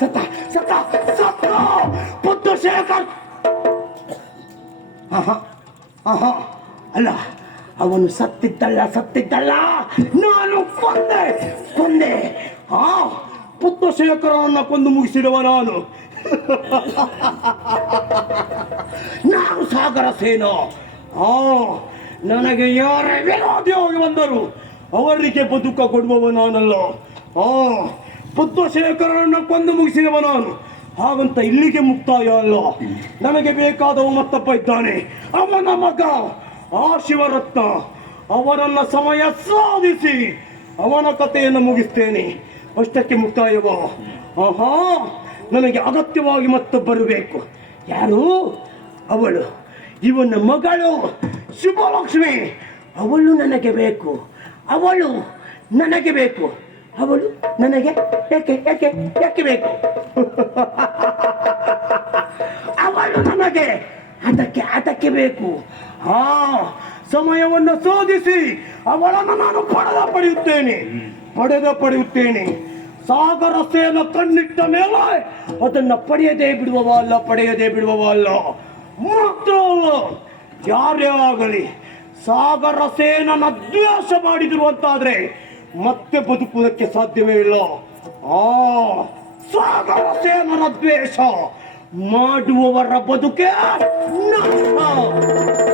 ಸತ್ತ ಸತ್ತ ಸತ್ತ! ಪುತ್ತು ಶೇಖರ್! ಆಹಾ ಅಲ್ಲ, ಅವನು ಸತ್ತಿದ್ದಲ್ಲ ಸತ್ತಿದ್ದಲ್ಲ! ನಾನು ಕೊಂದೆ ಕೊಂದೆ! ಆ, ಪುತ್ತು ಶೇಖರವನ್ನ ಕೊಂದು ಮುಗಿಸಿದವ ನಾನು. ನಾನು ಸಾಗರ ಸೇನ. ಆ, ನನಗೆ ಯಾರೇ ವಿರೋಧಿಯಾಗಿ ಬಂದರು ಅವರಿಗೆ ಬದುಕ ಕೊಡುವವ ನಾನಲ್ಲ. ಆ ಪುತ್ರ ಕೊಂದು ಮುಗಿಸಿದವನು ನಾನು ಹಾಗಂತ ಇಲ್ಲಿಗೆ ಮುಕ್ತಾಯ ಅಲ್ಲ. ನನಗೆ ಬೇಕಾದವ ಮತ್ತಪ್ಪ ಇದ್ದಾನೆ. ಅವನ ಮಗ ಆ ಶಿವರತ್ನ. ಅವರನ್ನ ಸಮಯ ಸಾಧಿಸಿ ಅವನ ಕಥೆಯನ್ನು ಮುಗಿಸ್ತೇನೆ. ಅಷ್ಟಕ್ಕೆ ಮುಕ್ತಾಯವ? ಆಹಾ, ನನಗೆ ಅಗತ್ಯವಾಗಿ ಮತ್ತೊಬ್ಬರು ಬೇಕು. ಯಾರು? ಅವಳು. ಇವನ ಮಗಳು ಶುಭಲಕ್ಷ್ಮಿ ಅವಳು ನನಗೆ ಬೇಕು. ಅವಳು ನನಗೆ ಬೇಕು. ಅವಳು ನನಗೆ ಯಾಕೆ ಯಾಕೆ ಯಾಕೆ ಬೇಕು? ಅವಳು ನನಗೆ ಅದಕ್ಕೆ ಅದಕ್ಕೆ ಬೇಕು. ಆ ಸಮಯವನ್ನು ಶೋಧಿಸಿ ಅವಳನ್ನು ನಾನು ಪಡೆದ ಪಡೆಯುತ್ತೇನೆ. ಪಡೆದ ಪಡೆಯುತ್ತೇನೆ. ಸಾಗರ ಸೇನ ಕಣ್ಣಿಟ್ಟ ಮೇಲೆ ಅದನ್ನು ಪಡೆಯದೇ ಬಿಡುವವ ಅಲ್ಲ, ಪಡೆಯದೇ ಬಿಡುವವ ಅಲ್ಲ. ಮಾತ್ರ ಯಾರೇ ಆಗಲಿ ಸಾಗರ ಸೇನನ ದ್ವೇಷ ಮಾಡಿದ್ರು ಅಂತಾದ್ರೆ ಮತ್ತೆ ಬದುಕುವುದಕ್ಕೆ ಸಾಧ್ಯವೇ ಇಲ್ಲ. ಆ ಸಾಗರ ಸೇನರ ದ್ವೇಷ ಮಾಡುವವರ ಬದುಕೆ ನಾಶ